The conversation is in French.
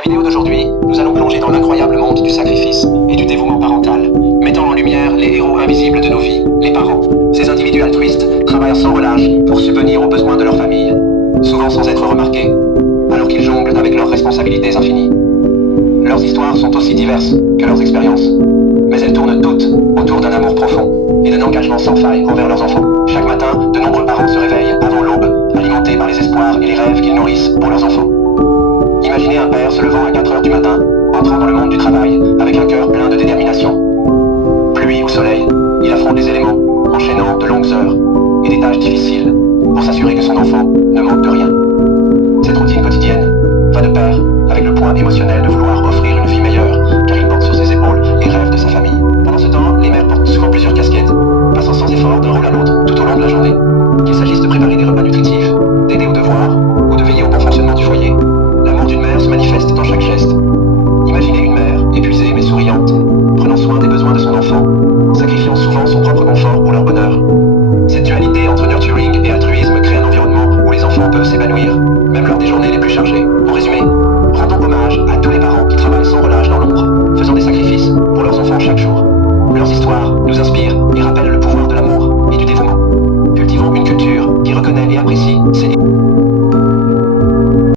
la vidéo d'aujourd'hui, nous allons plonger dans l'incroyable monde du sacrifice et du dévouement parental, mettant en lumière les héros invisibles de nos vies, les parents. Ces individus altruistes travaillent sans relâche pour subvenir aux besoins de leur famille, souvent sans être remarqués, alors qu'ils jonglent avec leurs responsabilités infinies. Leurs histoires sont aussi diverses que leurs expériences, mais elles tournent toutes autour d'un amour profond et d'un engagement sans faille envers leurs enfants. Chaque matin, de nombreux parents se réveillent avant l'aube, alimentés par les espoirs et les rêves qu'ils nourrissent pour leurs enfants. Imaginez un père se levant à 4 heures du matin, entrant dans le monde du travail, avec un cœur plein de détermination. Pluie ou soleil, il affronte les éléments, enchaînant de longues heures et des tâches difficiles pour s'assurer que son enfant ne manque de rien. Cette routine quotidienne va de pair avec le poids émotionnel de vouloir